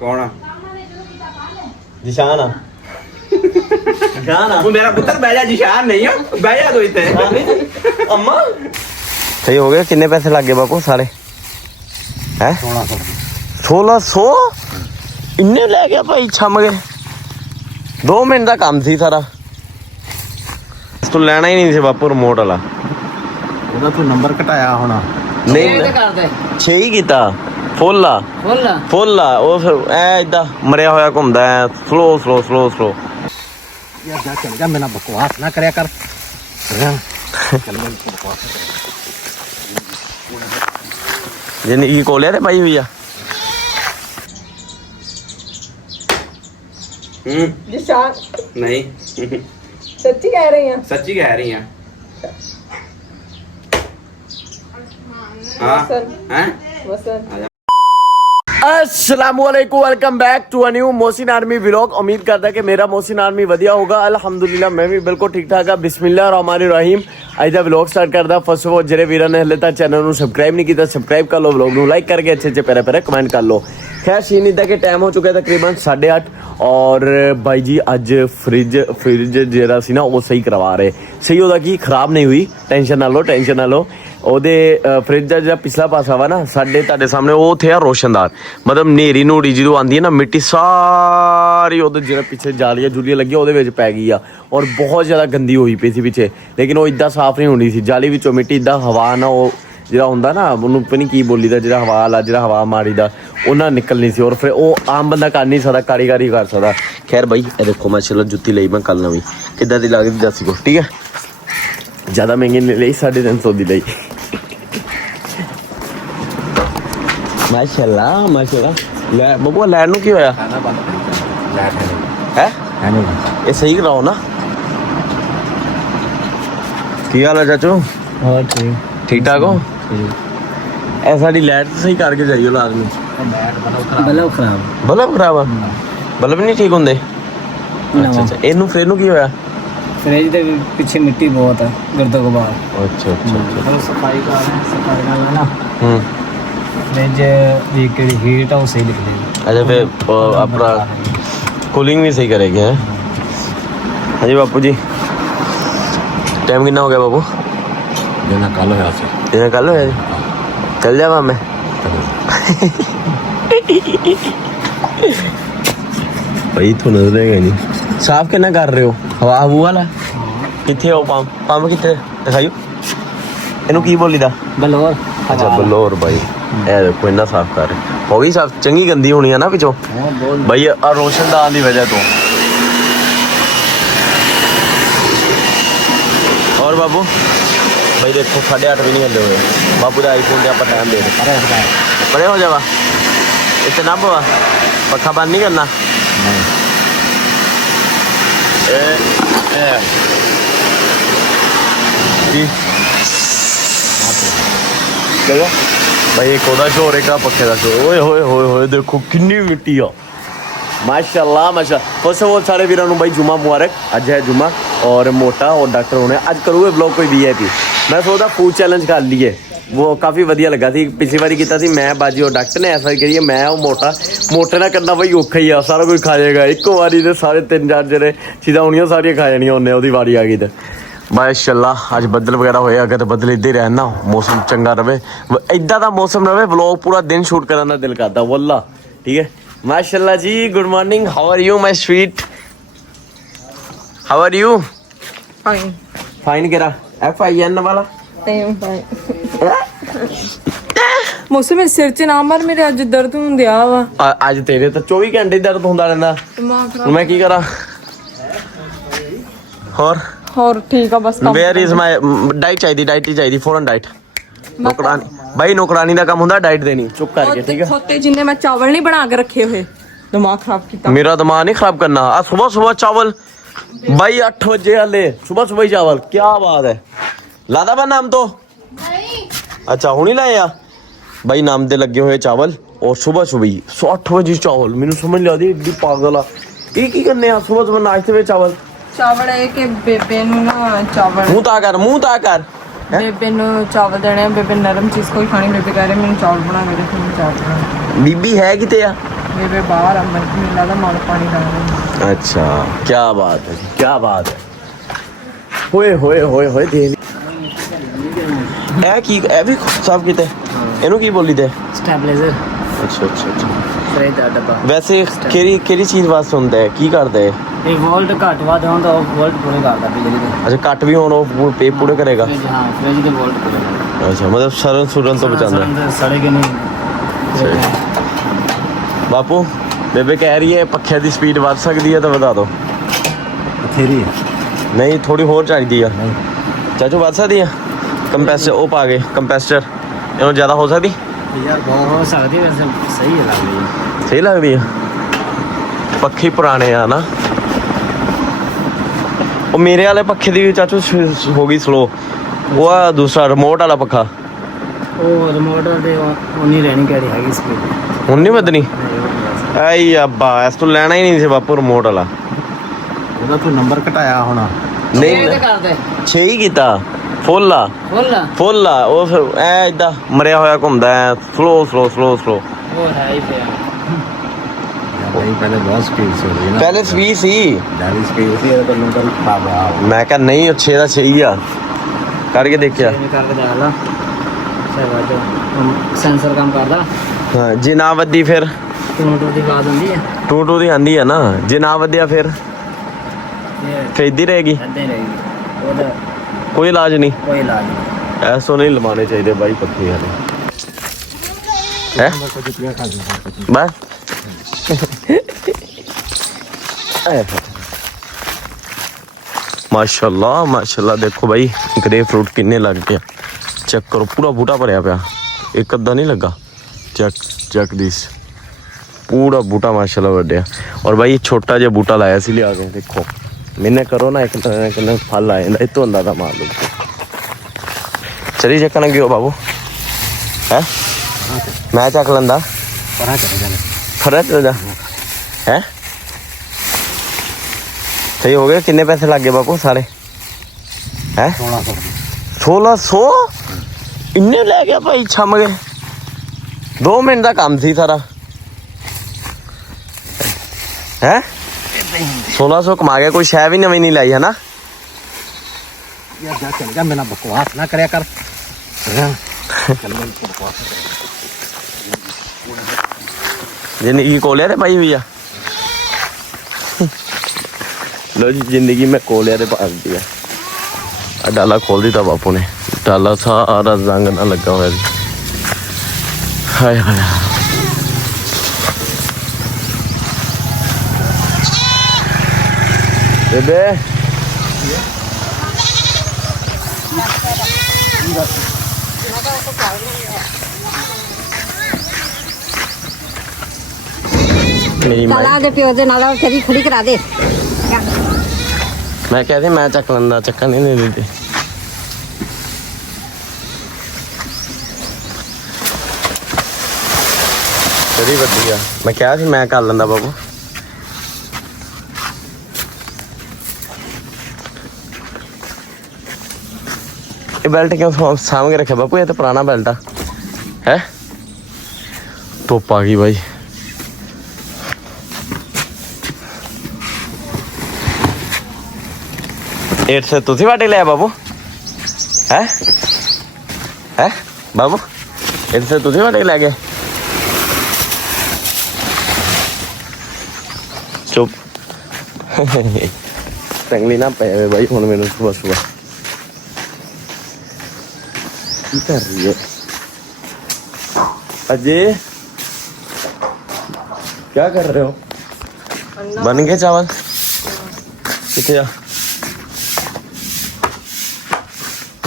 कौन आ? जिशान आ जिशान आ वो मेरा पुत्र बैजा जिशान नहीं है, बैजा तो इतने अम्मा सही हो गया। कितने पैसे लग गए बापू सारे? है 1600 इन्ने ले गया भाई, छम गए। 2 मिनट का काम सी सारा। तू लेना ही नहीं सी बापू रिमोट वाला। ਉਹਦਾ ਤੂੰ ਨੰਬਰ ਘਟਾਇਆ ਹੋਣਾ। ਨਹੀਂ 6 ਹੀ ਕੀਤਾ। ਫੁੱਲ ਆ ਉਹ ਫਿਰ ਐ ਇਦਾਂ ਮਰਿਆ ਹੋਇਆ ਘੁੰਮਦਾ ਐ, ਸਲੋ। ਯਾਰ ਜਾ ਚੱਲ ਜਾ, ਮੈਨਾਂ ਬਕਵਾਸ ਨਾ ਕਰਿਆ ਕਰ। ਚੱਲ ਮੈਂ ਬਕਵਾਸ ਜ਼ਿੰਦਗੀ ਕੋਲਿਆ ਤੇ ਪਾਈ ਹੋਈ ਆ। जिशान नहीं सच्ची कह रही हैं? सच्ची कह रही हैं। हाँ हैं वसन अस्सलामुअलैकुम, welcome back to a new Mohsin army vlog. उम्मीद करता है कि मेरा मोहसिन आर्मी वधिया होगा। अल्हम्दुलिल्लाह मैं भी बिल्कुल ठीक ठाक है। बिस्मिल्लाह रहमान रहीम। अज का व्लॉग स्टार्ट करता। फर्स्ट ऑफ ऑल जेरे वीर ने हले तक चैनल को सबसक्राइब नहीं किया, सबसक्राइब कर लो, व्लॉग को लाइक करके अच्छे प्यारे कमेंट कर लो। खैर सीन इदा के टाइम हो चुका है तकरीबन 8:30 और भाई जी अज फ्रिज जरा सी ना वो सही करवा रहे। सही होता कि खराब नहीं हुई, टेंशन ना लो। ਉਹਦੇ ਫ੍ਰਿਜ ਦਾ ਜਿਹੜਾ ਪਿਛਲਾ ਪਾਸਾ ਵਾ ਨਾ ਸਾਡੇ ਤੁਹਾਡੇ ਸਾਹਮਣੇ ਉਹ ਉੱਥੇ ਆ ਰੋਸ਼ਨਦਾਰ, ਮਤਲਬ ਨੇਰੀ ਨੂੜੀ ਜਦੋਂ ਆਉਂਦੀ ਹੈ ਨਾ ਮਿੱਟੀ ਸਾਰੀ ਉਹਦੇ ਜਿਹੜਾ ਪਿੱਛੇ ਜਾਲੀਆਂ ਜੁਲੀਆਂ ਲੱਗੀਆਂ ਉਹਦੇ ਵਿੱਚ ਪੈ ਗਈ ਆ ਔਰ ਬਹੁਤ ਜ਼ਿਆਦਾ ਗੰਦੀ ਹੋਈ ਪਈ ਸੀ ਪਿੱਛੇ। ਲੇਕਿਨ ਉਹ ਇੱਦਾਂ ਸਾਫ਼ ਨਹੀਂ ਹੁੰਦੀ ਸੀ, ਜਾਲੀ ਵਿੱਚੋਂ ਮਿੱਟੀ ਇੱਦਾਂ ਹਵਾ ਨਾ ਉਹ ਜਿਹੜਾ ਹੁੰਦਾ ਨਾ ਉਹਨੂੰ ਪਤਾ ਨਹੀਂ ਕੀ ਬੋਲੀ ਦਾ ਜਿਹੜਾ ਹਵਾ ਵਾਲਾ ਜਿਹੜਾ ਹਵਾ ਮਾਰੀ ਦਾ ਉਹਨਾਂ ਨਿਕਲਣੀ ਸੀ ਔਰ ਫਿਰ ਉਹ ਆਮ ਬੰਦਾ ਕਰ ਨਹੀਂ ਸਕਦਾ, ਕਾਰੀਗਰੀ ਕਰ ਸਕਦਾ। ਖੈਰ ਬਾਈ ਇਹ ਦੇਖੋ ਮਾਸ਼ਾਅੱਲਾ ਜੁੱਤੀ ਲਈ ਮੈਂ ਕੱਲ ਨਵੀਂ, ਕਿੱਦਾਂ ਦੀ ਲੱਗਦੀ ਦੱਸੀ ਕੋ, ਠੀਕ ਹੈ। ਜ਼ਿਆਦਾ ਮਹਿੰਗੀ ਨਹੀਂ ਲਈ, 350 ਦੀ ਲਈ। माशाल्लाह ले बबुआ लैंड नु की होया है ये सही कराओ ना। की हाल है चाचू? और ठीक ठाक हो? ऐ साडी लाइट सही करके जाइयो लाजमी। बल्ब खराब है, बल्ब नहीं ठीक होंदे। अच्छा इनू फिर नु की होया? फ्रिज दे पीछे मिट्टी बहुत है गर्दों के बाद। अच्छा सफाई कर ना फ्रिज एक हीट है वो सही लिख देगी। अच्छा फिर अपना कूलिंग भी सही करेगी है। हाँ जी बापू जी टाइम कितना हो गया बापू? देना कल होया जी चल जावा मैं भाई तो नजर नहीं साफ कितना कर रहे हो? हवा हबू वाला कितने हो? पंप कितने दिखाइयो ਇਹਨੂੰ ਕੀ ਬੋਲੀਦਾ? बलोर। अच्छा बलोर भाई ਇਹ ਦੇਖੋ ਇੰਨਾ ਸਾਫ ਕਰ ਰਹੇ ਹੋ ਗਈ ਸਾਫ। ਚੰਗੀ ਗੰਦੀ ਹੋਣੀ ਆ ਨਾ ਵਿੱਚੋਂ ਭਾਈ ਆ ਰੋਸ਼ਨਦਾਨ ਦੀ ਵਜ੍ਹਾ ਤੋਂ। और बाबू भाई देखो 8:30 भी नहीं हले हुए। बाबू का आईफोन दे आप टाइम दे परे हो जावा इतना बवा पखा बंद नहीं करना। चलो भाई एक ओदा शोर एक पक्के का शोर। ओए होए होए होए देखो कितनी मिट्टी आ माशाल्लाह माशाल्लाह। फर्स्ट ऑफ ऑल सारे वीरों को भाई जुम्मा मुबारक। अज है जुम्मा और मोटा और डॉक्टर होने अज करूँगे ब्लॉग कोई VIP। मैं सोचता फूड चैलेंज कर लिए, वो काफ़ी वधिया लगा थी। पिछली बारी किया थी मैं बाजी और डॉक्टर ने, ऐसा करिए मैं और मोटे ना करना भाई औखा ही आ, सारा कुछ खा जाएगा एक बारी तो सारे 3-4 जने चीज़ा होनी सारिया खा जानिया उन्हें वो बारी आ गई तो माशाल्लाह। अज बदल वगैरह होए, अगर बदल इधर रहना मौसम चंगा रहे, इदा का मौसम रहे व्लॉग पूरा दिन शूट करने का दिल करता वल्ला। ठीक है माशाल्लाह जी। Good morning, how are you my sweet, how are you? Fine केरा FIN वाला मौसम मेरे सिर च ना मार, मेरे अज दर्द हुंदिया वा। अज तेरे तो 24 घंटे दर्द हुंदा रहंदा, मैं की करा? और ठीक है बस। वेयर इज माय डाइट चाहिए फौरन डाइट। नौकरानी भाई नौकरानी का काम हुंदा डाइट देनी, चुप करके ठीक है। खोते जिन्ने मैं चावल नहीं बना के रखे हुए, दिमाग खराब किया मेरा दिमाग नहीं खराब करना। आज सुबह चावल भाई 8 बजे हले सुबह ही चावल, क्या बात है। लादा बा नाम तो नहीं। अच्छा हूँ नहीं लाया भाई, नाम दे लगे हुए चावल और सुबह ही 8 बजे चावल। मैंने समझ लिया दी एडी पागल आ की करने सुबह नाश्ते में चावल है कि बेबे नु ना चावल मुंह ता कर बेबे नु चावल देने, बेबे नरम चीज कोई खानी, बेबे कह रहे मैंने चावल बना के दे, चावल बीबी है किते आ मेरे बाहर मिला था माल पानी डाल अच्छा क्या बात है क्या बात है होए होए होए होए देख ਇਹ ਕੀ ਇਹ ਵੀ ਸਾਫ ਕੀਤਾ ਇਹਨੂੰ ਕੀ ਬੋਲੀ ਦੇ ਸਟੈਬਲਾਈਜ਼ਰ ਅੱਛਾ ਅੱਛਾ ਅੱਛਾ ਫ੍ਰਿਜ ਦਾ ਡੱਬਾ ਵੈਸੇ ਕਿਹੜੀ ਚੀਜ਼ ਵਾਸਤੇ ਹੁੰਦਾ ਹੈ ਕੀ ਕਰਦਾ ਹੈ ਇਹ ਵੋਲਟ ਘੱਟ ਵੱਧ ਹੋਣ ਤਾਂ ਉਹ ਵੋਲਟ ਪੂਰੇ ਕਰਦਾ ਬਿਜਲੀ ਦੇ ਅੱਛਾ ਕੱਟ ਵੀ ਹੁਣ ਉਹ ਪੇ ਪੂਰੇ ਕਰੇਗਾ ਫ੍ਰਿਜ, ਹਾਂ ਫ੍ਰਿਜ ਦੇ ਵੋਲਟ ਪੂਰੇ ਕਰਦਾ ਅੱਛਾ ਮਤਲਬ ਸਰਨ ਸੁਰਨ ਤੋਂ ਬਚਾਉਂਦਾ ਸੜੇਗੇ ਨਹੀਂ ਬਾਪੂ ਬੇਬੇ ਕਹਿ ਰਹੀ ਹੈ ਪੱਖੇ ਦੀ ਸਪੀਡ ਵੱਧ ਸਕਦੀ ਹੈ ਤਾਂ ਵਧਾ ਦਿਓ बथेरी है ਨਹੀਂ ਥੋੜੀ ਹੋਰ ਚਾਹੀਦੀ ਆ ਚਾਚੂ ਵੱਧ ਸਕਦੀ ਆ ਕੰਪੈਸਟਰ ਉਹ ਪਾ ਕੇ ਕੰਪੈਸਟਰ ਇਹਨੂੰ ਜ਼ਿਆਦਾ ਹੋ ਸਕਦੀ यार बहुत ਹੋ ਸਕਦੀ ਵੈਸੇ ਸਹੀ ਹੈ ਲੱਗਦੀ ਸਹੀ ਲੱਗਦੀ ਆ ਪੱਖੇ ਪੁਰਾਣੇ ਆ ਨਾ ਉਹ ਮੇਰੇ ਵਾਲੇ ਪੱਖੇ ਦੀ ਵੀ ਚਾਚੂ ਹੋ ਗਈ ਸਲੋ ਉਹ ਆ ਦੂਸਰਾ ਰਿਮੋਟ ਵਾਲਾ ਪੱਖਾ ਉਹ ਰਿਮੋਟ ਦੇ ਉਨੀ ਰਹਿਣੀ ਕਿਹੜੀ ਹੈਗੀ ਸਪੀਡ ਹੁਣ ਨਹੀਂ ਵਧਣੀ ਆਈ ਅੱਬਾ ਇਸ ਤੋਂ ਲੈਣਾ ਹੀ ਨਹੀਂ ਸੀ ਬਾਪੂ ਰਿਮੋਟ ਵਾਲਾ ਉਹਦਾ ਤੂੰ ਨੰਬਰ ਘਟਾਇਆ ਹੋਣਾ ਨਹੀਂ ਕਰਦੇ 6 ਹੀ ਕੀਤਾ ਫੁੱਲ ਆ ਫੁੱਲ ਆ ਉਹ ਫਿਰ ਐ ਇਦਾਂ ਮਰਿਆ ਹੋਇਆ ਘੁੰਮਦਾ ਐ ਸਲੋ ਸਲੋ ਸਲੋ ਸਲੋ ਉਹ ਹੈ ਹੀ ਪਿਆ ਨਹੀਂ ਪਹਿਲੇ ਬਹੁਤ ਸਪੀਡ ਸੀ ਉਹਦੀ ਨਾ ਪਹਿਲੇ 20 ਸੀ ਡੈਲੀ ਸਪੀਡ ਸੀ ਇਹਦਾ ਤਾਂ ਨੰਬਰ ਖਰਾਬ ਆ ਮੈਂ ਕਿਹਾ ਨਹੀਂ 6 ਦਾ 6 ਹੀ ਆ ਕਰਕੇ ਦੇਖਿਆ ਜਿਵੇਂ ਕਰਕੇ ਦੇਖ ਲਾ ਸਹੀ ਸੈਂਸਰ ਕੰਮ ਕਰਦਾ ਹਾਂ ਜੇ ਨਾ ਵੱਧੀ ਫਿਰ ਟੂ ਦੀ ਆਵਾਜ਼ ਹੁੰਦੀ ਹੈ ਟੂ ਟੂ ਦੀ ਆਂਦੀ ਆ ਨਾ ਜੇ ਨਾ ਵਧਿਆ ਫਿਰ ਇੱਦੀ ਰਹੇਗੀ ਏਦਾਂ ਹੀ ਰਹੇਗੀ ਉਹਦਾ ਕੋਈ ਇਲਾਜ ਨਹੀਂ ਕੋਈ ਇਲਾਜ ਨਹੀਂ ਐਸੋ ਨਹੀਂ ਲਵਾਣੇ ਚਾਹੀਦੇ ਬਾਈ ਪੱਖੇ ਵਾਲੇ ਹੈ ਬਸ माशाल्लाह देखो भाई ग्रे फ्रूट किन्ने लग गया चेक करो पूरा बूटा भरया पिया एक अद्धा नहीं लगा चेक दिस पूरा बूटा माशाल्लाह बढ़िया और भाई छोटा जिहा बूटा लाया सी लिया के देखो मैंने करो ना एक फल आ जाता इतो अंदा था मार लो चली चक्कन गयो बाबू है मैं चक लेंदा फरा चल जा है सही हो गया किन्ने पैसे लग गए बापू सारे हैं 1600 इन्ने ले गया भाई छम गए 2 मिनट का काम सी सारा है 1600 कमा गया कोई शह भी नवी नहीं लाई है ना यार जा चल जा मेरा बकवास ना करया कर जिंदगी कोलिया रे पाई हुई है लो जी जिंदगी में कोलिया रे पाल दिया डाला खोल दी था बापू ने डाला सारा रंग ना लगा हुआ जी हाय हाय बेबे नहीं चला दे प्यो दे नाल तेरी खड़ी करा दे मैं कहती मैं चक लेंदा चक्कर नहीं दे देती तेरी बढ़िया मैं क्या थी मैं कर लेंदा बाबू ये बेल्ट क्यों साम के रखे बापू ये तो पुराना बेल्ट है धुप आ गई भाई एट से तुसी वाटे ले बाबू है बाबू एट से तुसी वाटे ले गए चुप तंगली ना पे भाई हुन मैंने सुबह सुबह की कर रही है अजय क्या कर रहे हो बन गए चावल कितने जा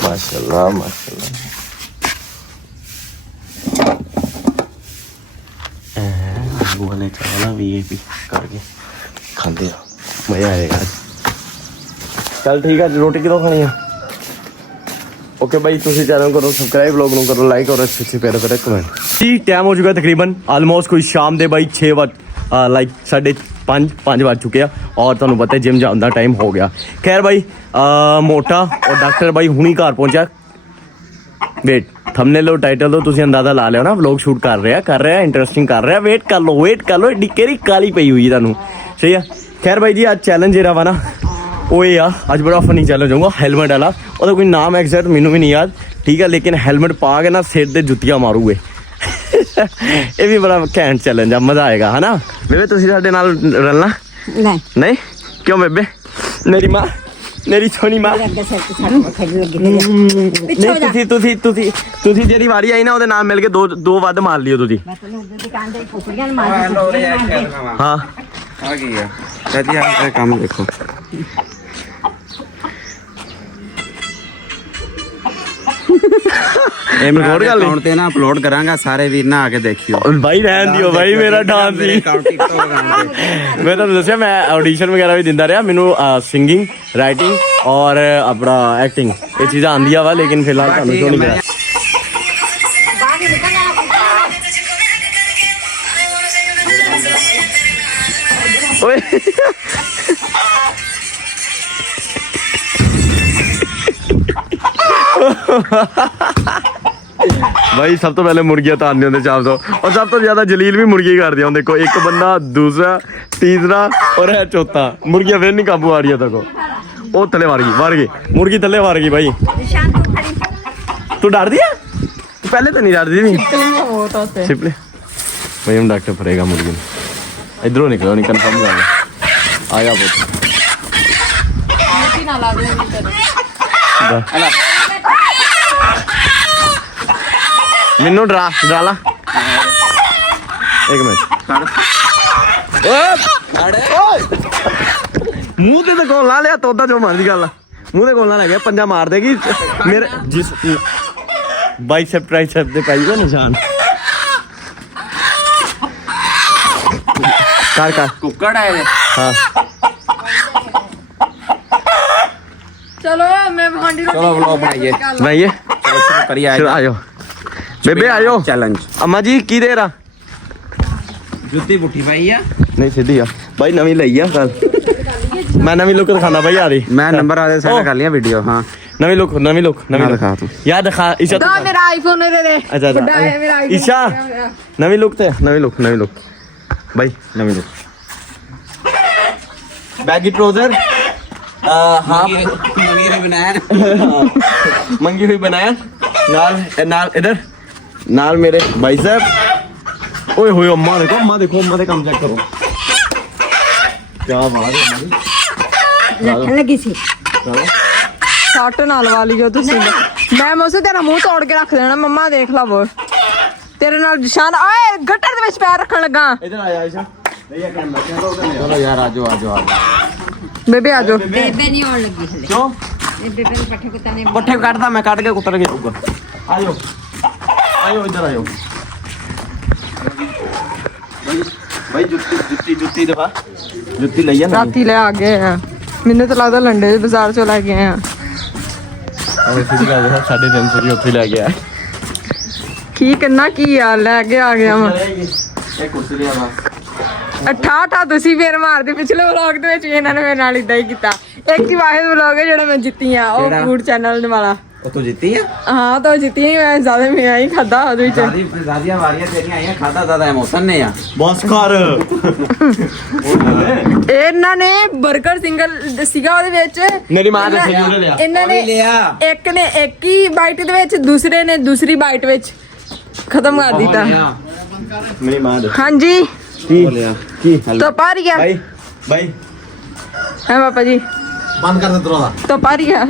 माशाल्लाह माशाल्लाह वाले चावल वीआईपी करके खाते हो मजा आएगा चल ठीक है रोटी कितों खानी है ओके भाई तुम चैनल करो सबसक्राइब लोग करो लाइक और अच्छे प्यारे प्यारे कमेंट जी टाइम हो चुका तकरीबन आलमोस्ट कोई शाम दे भाई 6 बज लाइक 5:30 बज चुके हैं और तुहानू पता है जिम जाने का टाइम हो गया खैर भाई मोटा और डॉक्टर भाई हुणी घर पहुंचा ਵੇਟ ਥੰਬਨੇਲ और ਟਾਈਟਲ ਤੋਂ ਤੁਸੀਂ ਅੰਦਾਜ਼ਾ ਲਾ ਲਿਆ ਨਾ ਵਲੌਗ ਸ਼ੂਟ ਕਰ ਰਿਹਾ ਇੰਟਰਸਟਿੰਗ ਕਰ ਰਿਹਾ ਵੇਟ ਕਰ ਲਓ ਏਡੀ ਕਿਹੜੀ ਕਾਲੀ ਪਈ ਹੋਈ ਤੁਹਾਨੂੰ ਸਹੀ ਆ ਖੈਰ ਬਾਈ ਜੀ ਅੱਜ ਚੈਲੰਜ ਜਿਹੜਾ ਵਾ ਨਾ ਉਹ ਇਹ ਆ ਅੱਜ ਬੜਾ ਫਨੀ ਚੈਲੰਜ ਹੋਊਗਾ ਹੈਲਮਟ ਵਾਲਾ ਉਹਦਾ ਕੋਈ ਨਾਮ ਐਗਜ਼ੈਕਟ ਮੈਨੂੰ ਵੀ ਨਹੀਂ ਯਾਦ ਠੀਕ ਆ ਲੇਕਿਨ ਹੈਲਮਟ ਪਾ ਕੇ ਨਾ ਸਿਰ ਤੇ ਜੁੱਤੀਆਂ ਮਾਰੂਗੇ ਇਹ ਵੀ ਬੜਾ ਘੈਂਟ ਚੈਲੰਜ ਆ ਮਜ਼ਾ ਆਏਗਾ ਹਨਾ ਬੇਬੇ ਤੁਸੀਂ ਸਾਡੇ ਨਾਲ ਰਲਣਾ नहीं ਨਹੀਂ ਕਿਉਂ ਬੇਬੇ ਮੇਰੀ ਮਾਂ ਮੇਰੀ ਸੋਹਣੀ ਮਾਂ अगे सर के साथ में खड़ी लगी पीछे हो जा ਤੁਸੀਂ ਜਿਹੜੀ ਵਾਰੀ ਆਈ ਨਾ ਉਹਦੇ ਨਾਲ ਮਿਲ ਕੇ ਦੋ ਵੱਧ ਮਾਰ ਲਿਓ ਤੁਸੀਂ मैं तो दुकान दे कुकड़ियां मार ਹਾਂ ਆ ਗਈ ਆ ਚਾਚੀ ਆ ਕੰਮ ਦੇਖੋ ਇਹ ਮੈਂ ਹੋਰ ਗੱਲ ਅਕਾਊਂਟ ਤੇ ਨਾ ਅਪਲੋਡ ਕਰਾਂਗਾ ਸਾਰੇ ਵੀਰ ਨਾ ਆ ਕੇ ਦੇਖਿਓ ਭਾਈ ਰਹਿਣ ਦਿਓ ਭਾਈ ਮੇਰਾ ਡਾਂਸ ਸੀ ਮੈਂ ਤੁਹਾਨੂੰ ਦੱਸਿਆ ਮੈਂ ਆਡੀਸ਼ਨ ਵਗੈਰਾ ਵੀ ਦਿੰਦਾ ਰਿਹਾ ਮੈਨੂੰ ਸਿੰਗਿੰਗ ਰਾਈਟਿੰਗ ਔਰ ਆਪਣਾ ਐਕਟਿੰਗ ਇਹ ਚੀਜ਼ਾਂ ਆਉਂਦੀਆਂ ਵਾ ਲੇਕਿਨ ਫਿਲਹਾਲ ਤੁਹਾਨੂੰ ਕਿਉਂ ਨਹੀਂ ਕਰਾ ਓਏ भाई सब तो पहले मुर्गियां तानने होंगे 400 और सब तो ज्यादा जलील भी मुर्गी कर दिया देखो एक बंदा दूसरा तीसरा और है चौथा मुर्गियां फिर नहीं काबू आ रही देखो ओ थले मार गई मुर्गी थले मार गई भाई तू डर दिया तू पहले तो नहीं डरती थी छिपले भाई हम डॉक्टर फरेगा मुर्गी में इधरों निकलो नहीं कंफर्म कर आया बहुत मिन्नू डाला एक मिनट मुंह ते कोल ला लिया तोदा जो मर्जी गल मुंह ते कोल ना लगे पंजा मार देगी मेरे जिस बाइसेप ट्राइसेप दे पाई का निशान कर ਕੁੱਕੜ ਆਏ हाँ चलो मैं हांडी चलो व्लॉग बनाइए बनाइए करिए चलो आयो बेबे आयो चैलेंज अम्मा जी की दे रहा ਜੁੱਤੀ ਪੁੱਠੀ ਪਾਈ ਆ नहीं सीधी आ भाई नवी लई आ कल मैं नवी लुक दिखाना भाई आ रही ਮੈਂ ਨੰਬਰ ਵਾਲੇ ਸੈਂਡ ਕਰ ਲਿਆ ਵੀਡੀਓ ਹਾਂ नवी लुक हाँ, दिखा तू। यार दिखा ईशा दा मेरा आईफोन दे दे अच्छा बड़ा है मेरा आईफोन ईशा नवी लुक भाई नवी लुक बैगी ट्राउजर हाफ ਮਗੀਰੇ ਬਣਾਇਆ मंगी हुई बनाया नाल इधर नाल मेरे बाइसेप ओए होए अम्मा देखो अम्मा दे काम चेक करो क्या बात है रखने लगी सी ਸੱਟ ਨਾਲ ਵਾਲੀ ਜੋ ਤੁਸੀਂ ਮੈਂ ਮੋਸੇ ਤੇਰਾ ਮੂੰਹ ਤੋੜ ਕੇ ਰੱਖ ਦੇਣਾ ਮੰਮਾ ਦੇਖ ਲਾ ਵੋ ਤੇਰੇ ਨਾਲ ਨਿਸ਼ਾਨ ਓਏ ਗਟਰ ਦੇ ਵਿੱਚ ਪੈਰ ਰੱਖਣ ਲੱਗਾ इधर आया ईशा भैया कैमरा ਚਲੋ ਯਾਰ ਆਜੋ ਬੇਬੇ ਆ ਜਾਓ बेबे नहीं और लगी हले क्यों ये बेबे ने पट्टे कुत्ता ने पट्टे काटता मैं काट के कुतर के जाऊंगा आयो इधर आयो भाई जुत्ती दफा जुत्ती लई है ना ਰਾਤੀ ਲੈ ਆ ਗਏ ਆ ਮੈਨੂੰ ਤਾਂ ਲੱਗਦਾ ਲੰਡੇ ਦੇ ਬਾਜ਼ਾਰ ਚੋਂ ਲੈ ਕੇ ਆਏ ਆ फिर का देखो 350 की ਉੱਥੇ ਲੈ ਗਿਆ ਕੀ ਕਰਨਾ ਕੀ ਆ ਲੈ ਕੇ ਆ ਗਿਆ ਵਾ ਇਹ ਕੁਰਸੀ ਲਿਆ ਵਾ ਠਾਠਾ ਤੁਸੀਂ ਫੇਰ ਮਾਰਦੇ ਪਿਛਲੇ ਵਲੌਗ ਦੇ ਵਿੱਚ ਵੀ ਇਹਨਾਂ ਨੇ ਮੇਰੇ ਨਾਲ ਇਦਾਂ ਹੀ ਕੀਤਾ ਇੱਕ ਹੀ ਵਾਹਿਦ ਵਲੌਗ ਹੈ ਜਿਹੜਾ ਮੈਂ ਜਿੱਤੀ ਆ ਉਹ ਫੂਡ ਚੈਨਲ ਵਾਲਾ ਉਹ ਤੂੰ ਜਿੱਤੀ ਆ ਹਾਂ ਤਾਂ ਜਿੱਤੀ ਮੈਂ ਜ਼ਿਆਦਾ ਮੈਂ ਹੀ ਖਾਦਾ ਉਹਦੇ ਵਿੱਚ ਜ਼ਾਦੀਆਂ ਵਾਰੀਆਂ ਤੇਰੀਆਂ ਆਈਆਂ ਖਾਦਾ ਦਾਦਾ ਇਮੋਸ਼ਨ ਨੇ ਆ ਬਸ ਕਰ ਇਹਨਾਂ ਨੇ 버ਗਰ ਸਿੰਗਲ ਸੀਗਾ ਉਹਦੇ ਵਿੱਚ ਮੇਰੀ ਮਾਂ ਨੇ ਸਿੰਗਲ ਲਿਆ ਇਹਨਾਂ ਨੇ ਇੱਕ ਨੇ ਇੱਕ ਹੀ ਬਾਈਟ ਦੇ ਵਿੱਚ ਦੂਸਰੇ ਨੇ ਦੂਸਰੀ ਬਾਈਟ ਵਿੱਚ ਖਤਮ ਕਰ ਦਿੱਤਾ ਮੇਰੀ ਮਾਂ ਦੇ ਹਾਂਜੀ ਕੀ तो पा रही है भाई है पापा जी ਬੰਦ ਕਰ ਦੇ ਦਰਵਾਜ਼ਾ तो पा रही है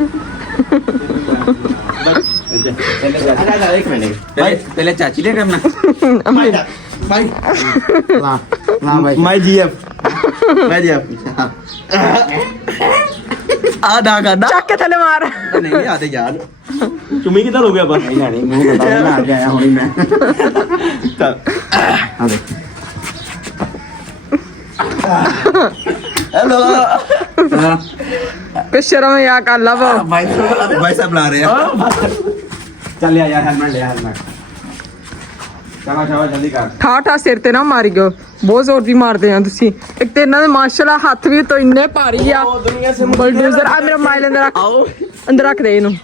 एक मिनट ਪਹਿਲੇ ਚਾਚੀ ਦੇ ਕਰਨਾ भाई ਲਾ ਭਾਈ माय जीएफ मैं जीएफ आधा गादा चक के थले मार नहीं आते यार चुम्मी किधर हो गया बस ਨਹੀਂ ਨਹੀਂ ਮੂੰਹ ਬਤਾ ਨਾ ਆ ਗਿਆ ਹੁਣੀ ਮੈਂ चल ਆ ਦੇਖ हेलो कुछ शर्म या कर ला वो ਭਾਈ ਸਾਹਿਬ ਲਾ ਰਹੇ ਆ ਚੱਲ ਯਾਰ ਹੈਲਮਟ ਲੈ ਹੈਲਮਟ ਚਲਾ ਜਲਦੀ ਕਰ ਠਾਠਾ ਸਿਰ ਤੇ ਨਾ ਮਾਰੀ ਗੋ ਬਹੁਤ ਜ਼ੋਰ ਦੀ ਮਾਰਦੇ ਆ ਤੁਸੀਂ ਇੱਕ ਤੇ ਇਹਨਾਂ ਦੇ ਮਾਸ਼ਾਅੱਲਾ ਹੱਥ ਵੀ ਤੋਂ ਇੰਨੇ ਭਾਰੀ ਆ ਬਲਡੋਜ਼ਰ ਆ ਮੇਰਾ ਮਾਈਲ ਅੰਦਰ ਰੱਖ ਅੰਦਰ ਰੱਖ ਦੇ ਇਹਨੂੰ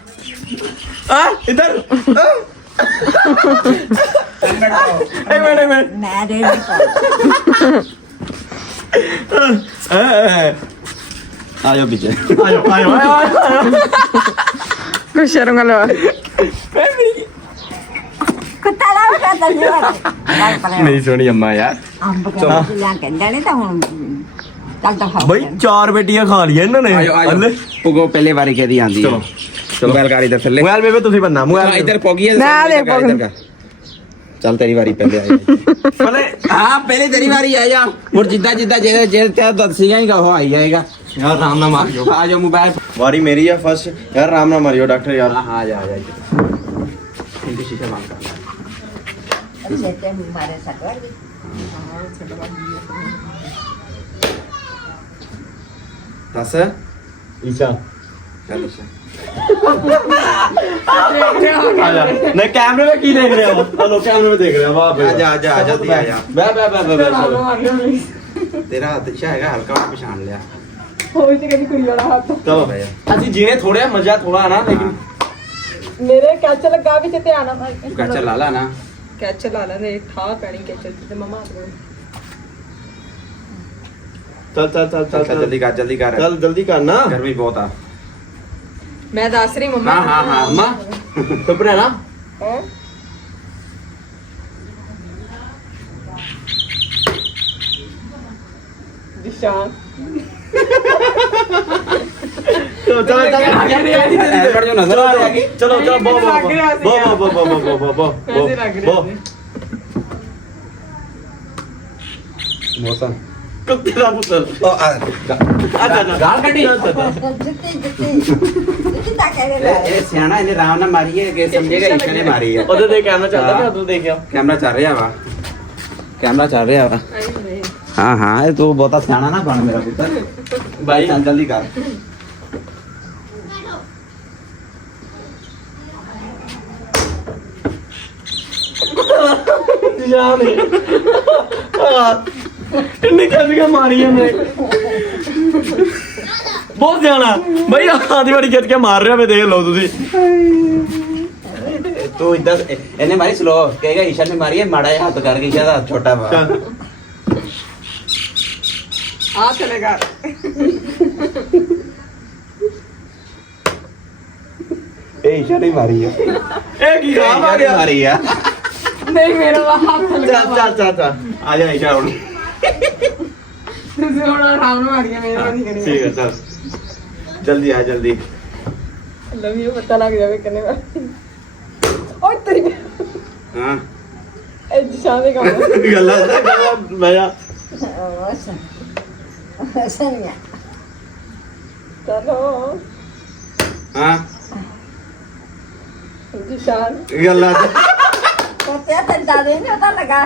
इधर एक मिनट मैं दे दी आ जाओ पीछे आयो कुछ शर्म लो कुत्ता ला खाता जी नहीं सुनी अम्मा यार अंब का ला के डले तो हम चल तो खाओ भाई 4 बेटियां खा लिया इन्होंने आयो पुगो पहले बारी कहती आंदी चलो मोबाइल गाड़ी इधर चल ले मोबाइल बेबे तुसी बनना मोबाइल इधर पोगी है मैं दे पोगी। चल तेरी बारी पहले आ पहले हाँ पहले तेरी बारी आ जा और जिद्दा जिद्दा जे जे दसिया ही का हो आई जाएगा यार राम ना मारियो आ जाओ मोबाइल वारी मेरी है फर्स्ट यार राम ना मारियो डॉक्टर यार हाँ आ जा इनके शीशे मांग सेते हमारे साथ दस ईशा चल ईशा नहीं कैमरे में की देख रहे हो हेलो कैमरे में देख रहे हो वाह आ जा जल्दी आ जा बे चलो तेरा हाथ ईशा हैगा हल्का सा पहचान लिया ਹੋਈ ਤੇ ਕਦੀ ਕੁੜੀ ਵਾਲਾ ਹੱਥ चलो ਅਸੀਂ जीने थोड़े मजा थोड़ा है ना लेकिन ਮੇਰੇ ਕੈਚ ਲੱਗਾ ਵਿੱਚ ਧਿਆਨ ਨਾਲ तू कैचा ला ला ना ਕੈਚ ਲਾ ਲੈਂਦੇ ਠਾ ਪੈਣੀ ਕੈਚ ਤੇ ਮਮਾ चल चल चल चल जल्दी कर चल जल्दी करना गर्मी बहुत आ ਮੈਂ ਦੱਸ ਰਹੀ ਮੰਮਾ हाँ हाँ हाँ अम्मा चुप रहे ना ਹੈਂ? दिशान चलो चलो हेलमेट जो नजर आ रहा है चलो चलो बो बो लग रहा बो सीगा। बो बो बो बो बो बो ऐसे लग बो रहा मौसम कुत्ते का पुत्र आजा गाल कटी जितनी ताकत है ए सियाना इन्हें राम ना मारी है कि समझेगा ईशा ने मारी है उधर देख कैमरा चलता है उधर देखियो कैमरा चल रहा वा कैमरा चल रहा वा हाँ हाँ तू बहुत सियाना ना बन मेरा पुत्र भाई चल जल्दी कर जान इतनी कैसी मारी है मैं बहुत जाना भाई आधी बड़ी खिंच के मार रहे हो देख लो तुसी तू इधर इन्हें मारी स्लो कहेगा ईशा ने मारी है माड़ा या हाथ करके ईशा का छोटा बा चल आ चलेगा ए ईशा ने मारी है एक ही काम आ गया मारी है नहीं मेरा हाथ चल चल चल चल आ जा ईशा उड़ तुझे बड़ा आराम में मार गया मेरा नहीं करेगा ठीक है चल जल्दी आ जल्दी लव यू पता लग जावे करने वाला ओए तेरी हाँ ए दिशान का गलत भैया सनिया चलो हाँ दिशान गलत तो क्या तंदा दे नहीं होता लगा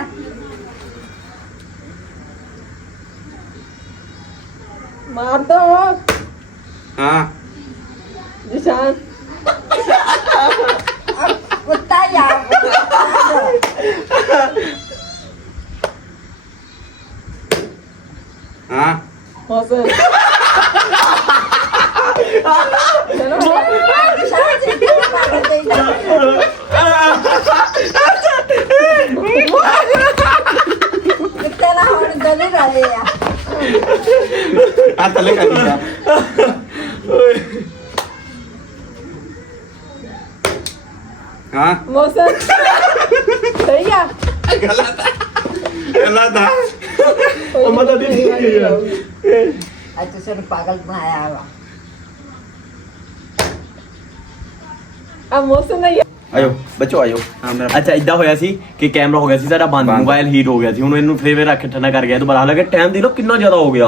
मार दो हाँ दिशान कुत्ता यार हाँ मौसम चलो दिशा से पागल दे कितना और दले रहे यार आ तले कर दिया हाँ मौसम सही है गलत था मदद नहीं अच्छा सर पागल बनाया हुआ अब मौसम नहीं आयो बच्चों आयो हाँ मेरा ਅੱਛਾ ਇਦਾਂ ਹੋਇਆ ਸੀ ਕਿ ਕੈਮਰਾ ਹੋ ਗਿਆ ਸੀ ਸਾਡਾ ਬੰਦ ਮੋਬਾਈਲ ਹੀਟ ਹੋ ਗਿਆ ਸੀ ਹੁਣ ਇਹਨੂੰ ਫਲੇਵਰ ਰੱਖ ਕੇ ਠੰਡਾ ਕਰ ਗਿਆ ਦੁਬਾਰਾ ਹਾਲਾਂਕਿ ਟਾਈਮ ਦੀ ਨਾ ਕਿੰਨਾ ਜ਼ਿਆਦਾ ਹੋ ਗਿਆ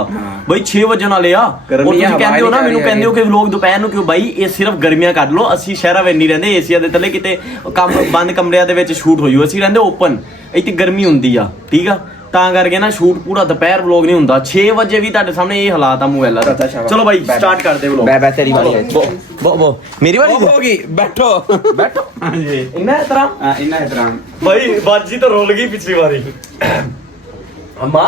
ਬਈ 6 ਵਜਣ ਵਾਲੇ ਆ ਔਰ ਗਰਮੀ ਆ, ਤੁਸੀਂ ਕਹਿੰਦੇ ਹੋ ਨਾ ਹਵਾ ਮੈਨੂੰ ਨਹੀਂ ਕਹਿੰਦੇ ਹੋ ਕਿ ਵਲੋਗ ਦੁਪਹਿਰ ਨੂੰ ਕਿਉਂ ਬਾਈ ਇਹ ਸਿਰਫ ਗਰਮੀਆਂ ਕੱਢ ਲਓ ਅਸੀਂ ਸ਼ਹਿਰਾਂ ਵਿੱਚ ਨਹੀਂ ਰਹਿੰਦੇ ਏਸੀਆ ਦੇ ਥੱਲੇ ਕਿਤੇ ਕੰਮ ਬੰਦ ਕਮਰਿਆਂ ਦੇ ਵਿੱਚ ਸ਼ੂਟ ਹੋਈਓ ਅਸੀਂ ਰਹਿੰਦੇ ਓਪਨ ਇੱਥੇ ਗਰਮੀ ਹੁੰਦੀ ਆ ਠੀਕ ਆ ਤਾਂ ਕਰਕੇ ਨਾ ਸ਼ੂਟ ਪੂਰਾ ਦੁਪਹਿਰ ਵਲੋਗ ਨਹੀਂ ਹੁੰਦਾ 6 ਵਜੇ ਵੀ ਤੁਹਾਡੇ ਸਾਹਮਣੇ ਇਹ ਹਾਲਾਤ ਆ ਮੋਬਾਈਲਾਂ ਦੇ ਚਲੋ ਬਾਈ ਸਟਾਰਟ ਕਰਦੇ ਵਲੋਗ बै तेरी बारी है ਬੋ ਮੇਰੀ ਵਾਰੀ होगी बैठो बैठो हाँ जी ਇੰਨਾ ਤਰ੍ਹਾਂ हाँ इन्ना एहतराम भाई बाजी तो रोल गई पिछली बारी अम्मा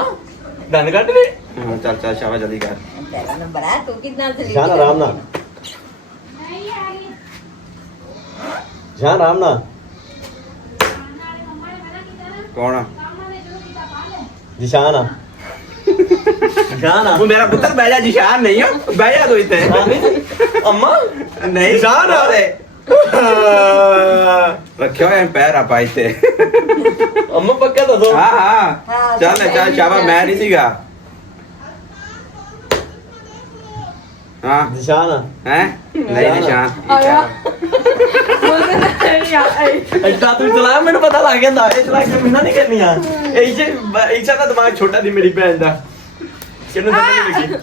गन कट ले हाँ चल चल शाबाश जल्दी कर तेरा नंबर है तू कितना से शान आराम ना जान राम ना कौन जिशान आ जिशान आ वो मेरा पुत्र बैजा जिशान नहीं हो बैजा तो इतने अम्मा नहीं जिशान आ रे रखियो है पैर आप आए थे अम्मा पक्का तो दो हाँ हाँ हाँ, चल सब चल शाबाश है। मैं नहीं सीखा हाँ जिशान आ हैं नहीं निशान आया। इतना तू चलाया मैंने पता लग गया था ये चला के मैंने नहीं करनी है ऐसा ना दिमाग छोटा दी मेरी भैन दा किन्ने समझ नहीं लगी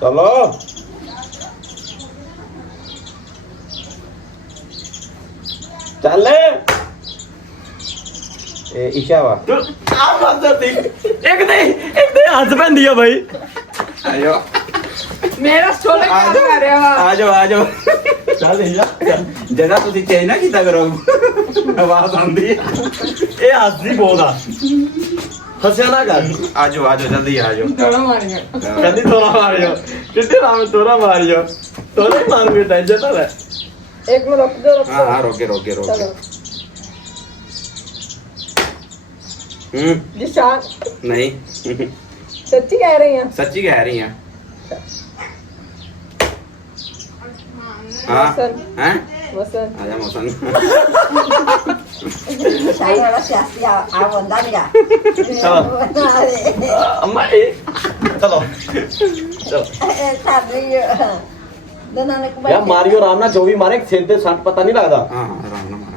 चलो चले ईशा वा तू आप बात करती एक दे हाथ पहन दिया भाई आयो मेरा स्टोल क्या कर रहे हो आजो आजो चल जा जगह तुसी चेंज ना कीता करो आवाज आंदी ये हंसदी बहुत आ हंसिया ना कर आजो आजो जल्दी आजो थोड़ा मारेंगे कहती तोरा मारियो कितने राम तोरा मारियो तोरा ही मारूंगे टेंशन ना ले एक में रुक दो हाँ हाँ रोके रोके रोके चलो जिशान नहीं सच्ची कह रही हैं सच्ची कह रही हैं हाँ मौसम। हैं मौसम आजा मौसम शाही वाला सियासी आ बंदा नहीं अम्मा ए चलो चलो यार मारियो राम ना जो भी मारे सेंते साठ पता नहीं लगता हाँ आराम ना मारा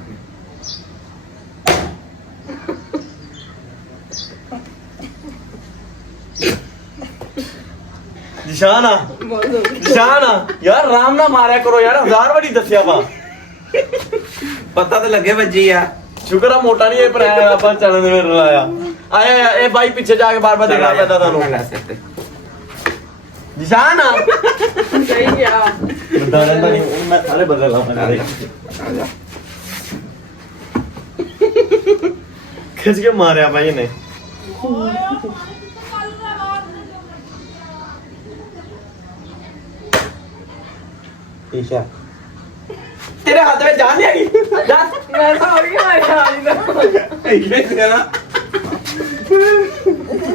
निशाना निशाना यार राम ना मारा करो यार 1000 बड़ी दसिया वा पता तो लगे बज्जी यार शुक्र है मोटा नहीं है पर आया अपन चैनल में लाया आया ए भाई पीछे जाके बार बार देखना पैदा थानू निशाना सही किया बता रहा नहीं मैं सारे बदल रहा हूं आजा खिंच के मारे भाई ने ईशा तेरे हाथ में जान नहीं आई जा मैं तो और क्या मारा ये तेरा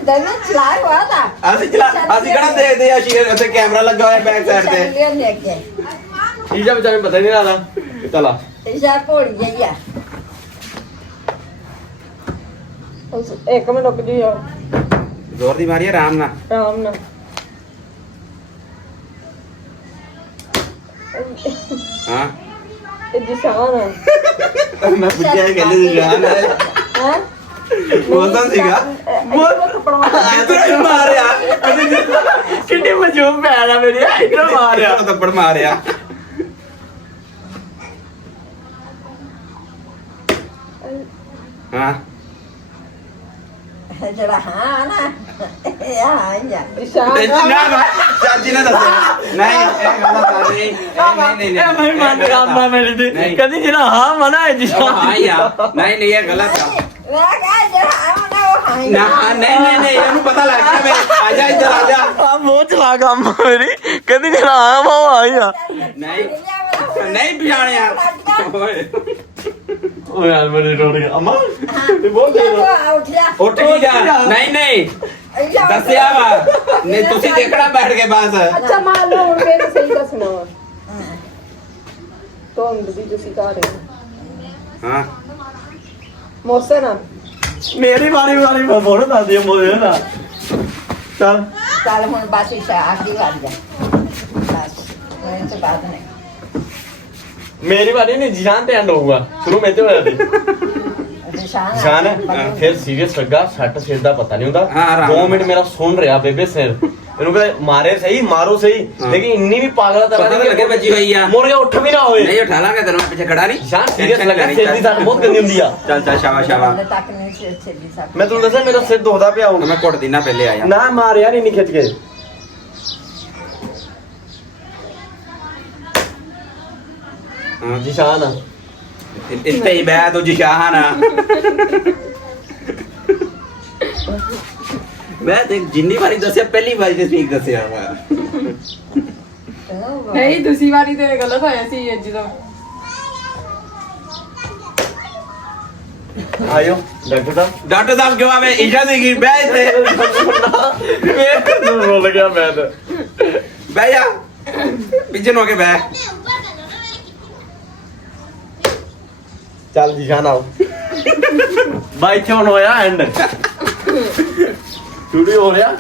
दरना चलाया हुआ था ਅਸੀਂ ਕਿਹੜਾ ਦੇਖਦੇ ਆ ਸ਼ੀਰ ਉੱਤੇ ਕੈਮਰਾ ਲੱਗਾ ਹੋਇਆ ਬੈਕ ਸਾਈਡ ਤੇ चलिए लेके ईशा बेचारे पता नहीं रहा चला ईशा पोड़ गई है एक में रुक जियो ਜ਼ੋਰ ਦੀ ਮਾਰੀ ਆਰਾਮ ਨਾਲ आराम ना ਹਾਂ ये जिशान है ਮੈਂ ਪੁੱਛਿਆ ਕਹਿੰਦੇ ਜਾਨ ਹੈ हैं ਬੋਲਦਾ ਸੀਗਾ थप्पड़ मार ਇਧਰ ਹੀ ਮਾਰਿਆ कितनी मजूब भैन है मेरी इधर मारिया ਥੱਪੜ ਮਾਰਿਆ ਹਾਂ जरा हाँ ना हाँ या जिशान ਟੈਨਸ਼ਨ ਨਾ ਲੈ ਚਾਚੀ ਨੇ ਦੱਸਿਆ ਨਹੀਂ ਇਹ ਗਲਤ ਆ ਨਹੀਂ ਨਹੀਂ ए भाई मन काम ना मेरी थी नहीं। कभी जिना हां मना है जी ਹਾਂ ਯਾਰ ਨਹੀਂ ਨਹੀਂ ਇਹ ਗਲਤ ਆ मैं कहा जरा हाँ ना वो हाँ ਨਾ ਨਹੀਂ ਨਹੀਂ ਨਹੀਂ ਇਹਨੂੰ ਪਤਾ ਲੱਗ ਗਿਆ ਮੈਂ ਆ ਜਾ ਇੱਧਰ ਆ ਜਾ आप बहुत चला काम मेरी कभी जिना हां वो आई आ ਨਹੀਂ ਨਹੀਂ ਪਛਾਣਿਆ ਓਏ ओ यार मेरी रोड गया अम्मा तू बोल दे दो उठ जा ਉੱਠ ਕੀ ਜਾ ਨਹੀਂ ਨਹੀਂ ਦੱਸਿਆ ਵਾ ਨਹੀਂ ਤੁਸੀਂ ਦੇਖਣਾ ਬੈਠ ਕੇ ਬਸ अच्छा मान लो उनके तो सही का सुना हुआ तो हम भी जो सिखा रहे हैं ਹਾਂ मौसम है मेरी बारी वाली मैं बोल रहा था मुझे ना चल चल हम बस ईशा आखिरी बात जा बस मेरे से बात नहीं मेरी बारी नहीं जिशान ते एंड होगा शुरू में तो होया थी जान फिर सीरियस लगा सट सिर दा पता नहीं हाँ, होता आराम 2 मिनट मेरा सुन रहा बेबे सिर इनु कहे मारे सही मारो सही लेकिन इन्नी भी पागला तरह पता तो लगे बजी हुई है मोर के उठ भी ना होए नहीं उठा लांगे तेरे पीछे खड़ा नहीं जान सीरियस लगा सिर दी सट बहुत गंदी हुंदी आ चल चल शाबाश शाबाश तक नहीं से भी सब मैं तुम दसा मेरा सिर दोदा पे आऊं मैं कोट देना पहले आया ना मार यार इन्नी खिंच के हाँ, जिशान इतने ही बैठ तो जिशान ਮੈਂ ਤੇ ਜਿੰਨੀ ਵਾਰੀ ਦੱਸਿਆ ਪਹਿਲੀ ਵਾਰੀ ਤੇ ਠੀਕ ਦੱਸਿਆ ਵਾ ਨਹੀਂ ਦੂਸਰੀ ਵਾਰੀ ਤੇ ਗਲਤ ਹੋਇਆ ਸੀ ਜਦੋਂ ਆਇਓ ਡਾਕਟਰ ਸਾਹਿਬ ਡਾਕਟਰ ਸਾਹਿਬ ਕਿਉਂ ਆਵੇ ਈਸ਼ਾ ਦੀ ਕੀ ਬਹਿ ਇੱਥੇ ਰੋਲ ਗਿਆ ਮੈਂ ਤਾਂ ਬਹਿ ਜਾ ਪਿੱਛੇ ਨੂੰ ਆ ਕੇ ਬਹਿ ਚੱਲ ਜੀ ਜਾਨ ਆਓ ਬਾਈ ਇੱਥੇ ਹੁਣ ਹੋਇਆ ਐਂਡ ਸਟੂਡੀਓ ਹੋ ਰਿਹਾ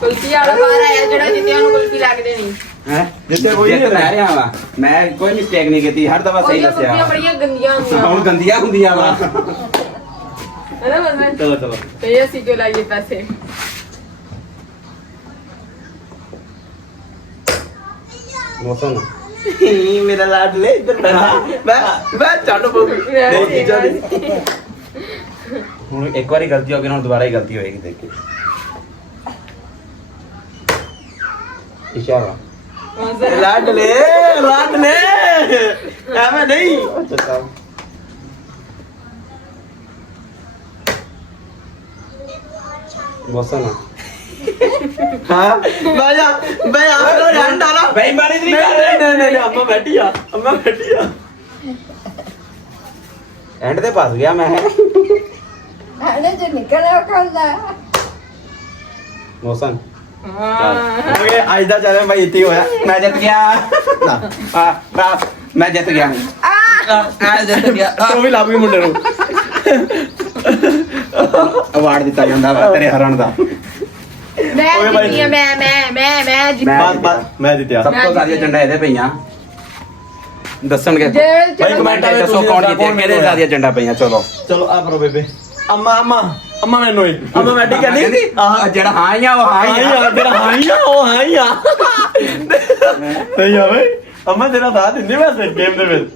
ਕੁਲਫੀ ਵਾਲਾ ਬਾਹਰ ਆਇਆ ਜਿਹੜਾ ਜਿੱਤਿਆਂ ਨੂੰ ਕੁਲਫੀ ਲੱਗ ਦੇਣੀ ਹੈ ਜਿੱਤੇ ਕੋਈ ਨਹੀਂ ਰਹਿ ਰਿਹਾ ਵਾ ਮੈਂ ਕੋਈ ਮਿਸਟੇਕ ਨਹੀਂ ਕੀਤੀ ਹਰ ਦਫਾ ਸਹੀ ਉਹਦੀਆਂ ਕੁਲਫੀਆਂ ਦੱਸਿਆ ਬੜੀਆਂ ਗੰਦੀਆਂ ਹੁੰਦੀਆਂ ਹੁਣ ਗੰਦੀਆਂ ਹੁੰਦੀਆਂ ਵਾ ਹੈ ਨਾ ਮਤਲਬ ਚਲੋ ਚਲੋ ਤੇ ਅਸੀਂ ਕਿਉਂ ਲਾਈਏ ਪੈਸੇ ਮੌਸਮ ਮੇਰਾ ਲਾਡ ਲੈ ਇੱਧਰ ਮੈਂ ਚੱਲ ਨਹੀਂ ਜਾ ਹੁਣ ਇੱਕ ਵਾਰੀ ਗਲਤੀ ਹੋ ਗਈ ਹੁਣ ਦੁਬਾਰਾ ਹੀ ਗਲਤੀ ਹੋਏਗੀ ਦੇਖੀ ਇਸ਼ਾਰਾ ਲਾਡ ਲੈ ਐਵੇਂ ਨਹੀਂ ਅੱਛਾ ਮੌਸਮ हाँ भैया भैया ध्यान डालो बेईमानी नहीं कर रहे नहीं अम्मा बैठी आ एंड ते फस गया मैं आने जो निकले खांदा मौसम ओके आज दा चले भाई इतनी होया मैं जीत गया मैं जीत गया मैं जीत गया तो भी लाभ भी मुंडे नु अवार्ड दिता जांदा वा तेरे हरण दा ਮੈਂ ਜਿੱਤੀ ਆ ਮੈਂ ਜਿੱਤੀ ਮੈਂ ਜਿੱਤਿਆ ਸਭ ਤੋਂ ਜ਼ਿਆਦਾ ਝੰਡਾ ਇਹਦੇ ਪਈਆਂ ਦੱਸਣਗੇ ਜੇ ਭਾਈ ਕਮੈਂਟਾਂ ਵਿੱਚ ਦੱਸੋ ਕੌਣ ਜਿੱਤਿਆ ਕਿਹਦੇ ਜ਼ਿਆਦਾ ਝੰਡਾ ਪਈਆਂ ਚਲੋ ਚਲੋ ਆ ਕਰੋ ਬੇਬੇ ਅੰਮਾ ਮੈਨੂੰ ਹੀ ਅੰਮਾ ਮੈਂ ਠੀਕ ਕਹਿੰਦੀ ਆਹ ਜਿਹੜਾ ਹਾਂ ਹੀ ਆ ਉਹ ਹਾਂ ਹੀ ਆ ਤੇਰਾ ਹਾਂ ਹੀ ਆ ਉਹ ਹਾਂ ਹੀ ਆ ਸਹੀ ਆ ਬਈ ਅੰਮਾ ਤੇਰਾ ਸਾਥ ਦਿੰਦੀ ਵੈਸੇ ਗੇਮ ਦੇ ਵਿੱਚ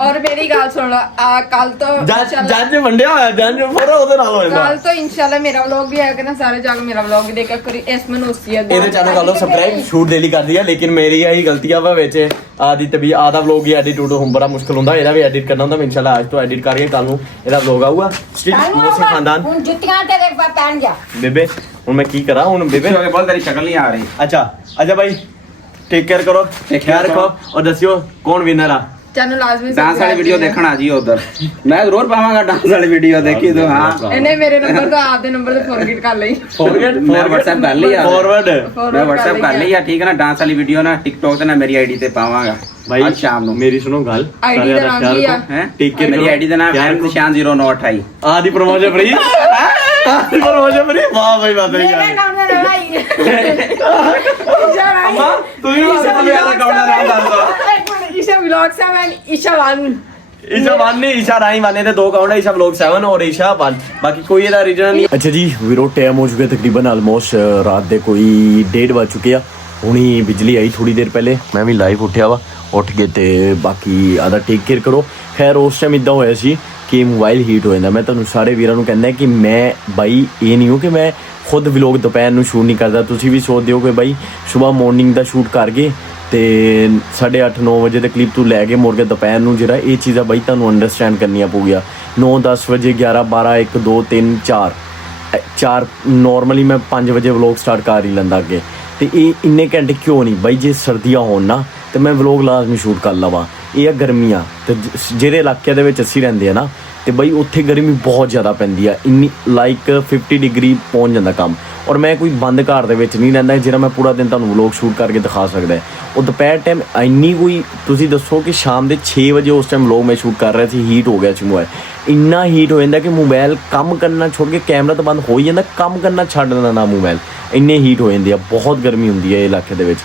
ਔਰ ਮੇਰੀ ਗੱਲ ਸੁਣ ਲਓ ਆ ਕੱਲ ਤੋਂ ਜੱਜ ਵੰਡਿਆ ਹੋਇਆ ਜੱਜ ਫਿਰ ਉਹਦੇ ਨਾਲ ਹੋਏਗਾ ਕੱਲ ਤੋਂ ਇਨਸ਼ਾਅੱਲਾ ਮੇਰਾ ਵਲੌਗ ਵੀ ਆਏਗਾ ਨਾ ਸਾਰੇ ਜਾ ਕੇ ਮੇਰਾ ਵਲੌਗ ਦੇਖਿਆ ਕਰੀ ਇਸ ਮਨੂਸੀਆ ਇਹਦੇ ਚੈਨਲ ਕਰ ਲਓ ਸਬਸਕ੍ਰਾਈਬ ਸ਼ੂਟ ਡੇਲੀ ਕਰਦੀ ਆ ਲੇਕਿਨ ਮੇਰੀ ਆਹੀ ਗਲਤੀਆਂ ਵਾ ਵਿੱਚ ਆਦੀ ਤਬੀ ਆਦਾ ਵਲੌਗ ਹੀ ਐਡਿਟ ਹੁਣ ਬੜਾ ਮੁਸ਼ਕਲ ਹੁੰਦਾ ਇਹਦਾ ਵੀ ਐਡਿਟ ਕਰਨਾ ਹੁੰਦਾ ਮੈਂ ਇਨਸ਼ਾਅੱਲਾ ਅੱਜ ਤੋਂ ਐਡਿਟ ਕਰਕੇ ਕੱਲ ਨੂੰ ਇਹਦਾ ਵਲੌਗ ਆਊਗਾ ਮੋਸੀ ਖਾਨਦਾਨ ਹੁਣ ਜੁੱਤੀਆਂ ਤੇਰੇ ਪੈਣ ਜਾ ਬੇਬੇ ਹੁਣ ਮੈਂ ਕੀ ਕਰਾਂ ਹੁਣ ਬੇਬੇ ਹੋ ਕੇ ਬੋਲ ਤੇਰੀ ਸ਼ਕਲ ਨਹੀਂ ਆ ਰਹੀ ਅੱਛਾ ਭਾਈ ਟੇਕ ਕੇਅਰ ਕਰੋ ਖਿਆਲ ਰੱਖੋ ਔਰ ਦੱਸਿਓ ਕੌਣ ਵਿਨਰ ਆ ਚੈਨਲ ਲਾਜ਼ਮੀ ਡਾਂਸ ਵਾਲੀ ਵੀਡੀਓ ਦੇਖਣ ਆ ਜੀ ਉਧਰ ਮੈਂ ਜ਼ਰੂਰ ਪਾਵਾਂਗਾ ਡਾਂਸ ਵਾਲੀ ਵੀਡੀਓ ਦੇਖੀ ਤੂੰ ਹਾਂ ਇਹਨੇ ਮੇਰੇ ਨੰਬਰ ਤੋਂ ਆਪਦੇ ਨੰਬਰ ਤੇ ਫੋਰਗੇਟ ਕਰ ਲਈ ਫੋਰਵਰਡ ਮੈਂ WhatsApp ਕਰ ਲਈ ਆ ਫੋਰਵਰਡ ਮੈਂ WhatsApp ਕਰ ਲਈ ਆ ਠੀਕ ਹੈ ਨਾ ਡਾਂਸ ਵਾਲੀ ਵੀਡੀਓ ਨਾ TikTok ਤੇ ਨਾ ਮੇਰੀ ਆਈਡੀ ਤੇ ਪਾਵਾਂਗਾ ਭਾਈ ਅੱਜ ਸ਼ਾਮ ਨੂੰ ਮੇਰੀ ਸੁਣੋ ਗੱਲ ID ਦਾ ਨਾਮ ਕੀ ਆ? ਹੈ ਟੇਕ ਕੇਅਰ ਮੇਰੀ ਆਈਡੀ ਦਾ ਨਾਮ M_0928 ਆਦੀ ਪ੍ਰਮੋਸ਼ਨ ਫਰੀ ਆਦੀ ਪ੍ਰਮੋਸ਼ਨ ਫਰੀ ਵਾਹ ਭਾਈ ਵਾਹ ਸਹੀ ਮੇਰੇ ਗੱਲ ਨਾਮ ਦਾ ਲੜਾਈ ਅੰਮਾ ਤੂੰ ਵੀ ਵਾਸਤਾ ਮੇਰਾ ਅਕਾਊਂਟ ਦਾ ਨਾਮ ਦੱਸ ਦੋ ईशा vlog 7 ईशा 1 ईशा 1 नहीं ईशा राही वाले थे दो अकाउंट है ईशा व्लॉग 7 और ईशा 1 बाकी कोई ਇਹਦਾ ਰੀਜਨ ਨਹੀਂ ਅੱਛਾ ਜੀ ਵੀਰੋ ਟਾਈਮ ਹੋ ਚੁੱਕਿਆ ਤਕਰੀਬਨ ਆਲਮੋਸਟ ਰਾਤ ਦੇ ਕੋਈ 1:30 ਵੱਜ ਚੁੱਕੇ ਆ ਹੁਣੀ ਬਿਜਲੀ ਆਈ ਥੋੜੀ ਦੇਰ ਪਹਿਲੇ ਮੈਂ ਵੀ ਲਾਈਵ ਉੱਠਿਆ ਵਾ ਉੱਠ ਕੇ ਤੇ ਬਾਕੀ ਆਦਾ ਟੇਕ ਕੇਅਰ ਕਰੋ ਖੈਰ ਉਸ ਟਾਈਮ ਇਦਾਂ ਹੋਇਆ ਸੀ ਕਿ ਮੋਬਾਈਲ ਹੀਟ ਹੋ ਜਾਂਦਾ ਮੈਂ ਤੁਹਾਨੂੰ ਸਾਰੇ ਵੀਰਾਂ ਨੂੰ ਕਹਿੰਦਾ ਕਿ ਮੈਂ ਬਾਈ ਇਹ ਨਹੀਂ ਹੋ ਕਿ ਮੈਂ ਖੁਦ ਵਲੌਗ ਦੁਪਹਿਰ ਨੂੰ ਸ਼ੂਟ ਨਹੀਂ ਕਰਦਾ ਤੁਸੀਂ ਵੀ ਸੋਚਦੇ ਹੋ ਕਿ ਬਾਈ ਸਵੇਰ ਮਾਰਨਿੰਗ ਦਾ ਸ਼ੂਟ ਕਰਕੇ ਤੇ 8:30 9 ਵਜੇ ਦੇ ਕਲਿੱਪ ਤੋਂ ਲੈ ਕੇ ਮੁੜ ਕੇ ਦੁਪਹਿਰ ਨੂੰ ਜਿਹੜਾ ਇਹ ਚੀਜ਼ਾਂ ਬਾਈ ਤੁਹਾਨੂੰ ਅੰਡਰਸਟੈਂਡ ਕਰਨੀਆਂ ਪਊਗੀਆਂ 9 10 ਵਜੇ 11 12 1 2 3 4 ਨਾਰਮਲੀ ਮੈਂ 5 ਵਜੇ ਵਲੌਗ ਸਟਾਰਟ ਕਰ ਹੀ ਲੈਂਦਾ ਅੱਗੇ ਤੇ ਇਹ ਇੰਨੇ ਘੰਟੇ ਕਿਉਂ ਨਹੀਂ ਬਾਈ ਜੇ ਸਰਦੀਆਂ ਹੋਣ ਨਾ ਤੇ ਮੈਂ ਵਲੌਗ ਲਾਜ਼ਮੀ ਸ਼ੂਟ ਕਰ ਲਵਾਂ ਇਹ ਆ ਗਰਮੀਆਂ ਤੇ ਜਿਹੜੇ ਇਲਾਕਿਆਂ ਦੇ ਵਿੱਚ ਅਸੀਂ ਰਹਿੰਦੇ ਆ ਨਾ ਤੇ ਬਾਈ ਉੱਥੇ ਗਰਮੀ ਬਹੁਤ ਜ਼ਿਆਦਾ ਪੈਂਦੀ ਆ ਇੰਨੀ ਲਾਈਕ 50 ਡਿਗਰੀ ਪਹੁੰਚ ਜਾਂਦਾ ਕੰਮ ਔਰ ਮੈਂ ਕੋਈ ਬੰਦ ਘਰ ਦੇ ਵਿੱਚ ਨਹੀਂ ਰਹਿੰਦਾ ਜਿਹੜਾ ਮੈਂ ਪੂਰਾ ਦਿਨ ਤੁਹਾਨੂੰ ਵਲੌਗ ਸ਼ੂਟ ਕਰਕੇ ਦਿਖਾ ਸਕਦਾ ਉਹ ਦੁਪਹਿਰ ਟਾਈਮ ਇੰਨੀ ਕੋਈ ਤੁਸੀਂ ਦੱਸੋ ਕਿ ਸ਼ਾਮ ਦੇ 6 ਵਜੇ ਉਸ ਟਾਈਮ ਵਲੌਗ ਮੈਂ ਸ਼ੂਟ ਕਰ ਰਿਹਾ ਸੀ ਹੀਟ ਹੋ ਗਿਆ ਸੀ ਮੋਬਾਈਲ ਇੰਨਾ ਹੀਟ ਹੋ ਜਾਂਦਾ ਕਿ ਮੋਬਾਈਲ ਕੰਮ ਕਰਨਾ ਛੋੜ ਕੇ ਕੈਮਰਾ ਤਾਂ ਬੰਦ ਹੋ ਹੀ ਜਾਂਦਾ ਕੰਮ ਕਰਨਾ ਛੱਡ ਦਿੰਦਾ ਨਾ ਮੋਬਾਈਲ ਇੰਨੇ ਹੀਟ ਹੋ ਜਾਂਦੀ ਆ ਬਹੁਤ ਗਰਮੀ ਹੁੰਦੀ ਹੈ ਇਹ ਇਲਾਕੇ ਦੇ ਵਿੱਚ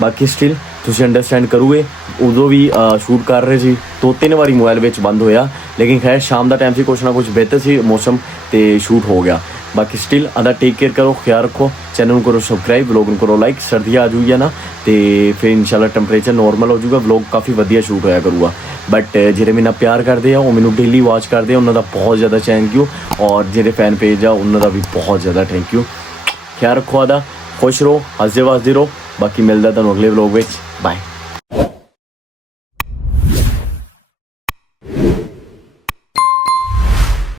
ਬਾਕੀ ਸਟਿਲ ਤੁਸੀਂ ਅੰਡਰਸਟੈਂਡ ਕਰੋਗੇ ਉਦੋਂ ਵੀ ਸ਼ੂਟ ਕਰ ਰਹੇ ਸੀ 2-3 ਵਾਰੀ ਮੋਬਾਈਲ ਵਿੱਚ ਬੰਦ ਹੋਇਆ ਲੇਕਿਨ ਖੈਰ ਸ਼ਾਮ ਦਾ ਟਾਈਮ ਸੀ ਕੁਛ ਨਾ ਕੁਛ ਬਿਹਤਰ ਸੀ ਮੌਸਮ ਤੇ ਸ਼ੂਟ ਹੋ ਗਿਆ ਬਾਕੀ ਸਟਿਲ ਆਦਾ ਟੇਕ ਕੇਅਰ ਕਰੋ ਖਿਆਲ ਰੱਖੋ ਚੈਨਲ ਨੂੰ ਕਰੋ ਸਬਸਕ੍ਰਾਈਬ ਵਲੌਗ ਨੂੰ ਕਰੋ ਲਾਈਕ ਸਰਦੀਆਂ ਆ ਜੂਗੀਆਂ ਨਾ ਤੇ ਫਿਰ ਇਨਸ਼ਾਅੱਲਾ ਟੈਂਪਰੇਚਰ ਨਾਰਮਲ ਹੋ ਜਾਊਗਾ ਵਲੌਗ ਕਾਫੀ ਵਧੀਆ ਸ਼ੂਟ ਹੋਇਆ ਕਰੂਗਾ ਬਟ ਜਿਹੜੇ ਮੇਰੇ ਨਾਲ ਪਿਆਰ ਕਰਦੇ ਆ ਉਹ ਮੈਨੂੰ ਡੇਲੀ ਵਾਚ ਕਰਦੇ ਆ ਉਹਨਾਂ ਦਾ ਬਹੁਤ ਜ਼ਿਆਦਾ ਥੈਂਕ ਯੂ ਔਰ ਜਿਹੜੇ ਫੈਨ ਪੇਜ ਆ ਉਹਨਾਂ ਦਾ ਵੀ ਬਹੁਤ ਜ਼ਿਆਦਾ ਥੈਂਕ ਯੂ ਖਿਆਲ ਰੱਖੋ ਆਦਾ ਖੁਸ਼ ਰਹੋ ਹੱਸਦੇ ਵਸਦੇ ਰਹੋ ਬਾਕੀ ਮਿਲਦਾ ਤੁਹਾਨੂੰ ਅਗਲੇ ਵਲੌਗ ਵਿੱਚ ਬਾਏ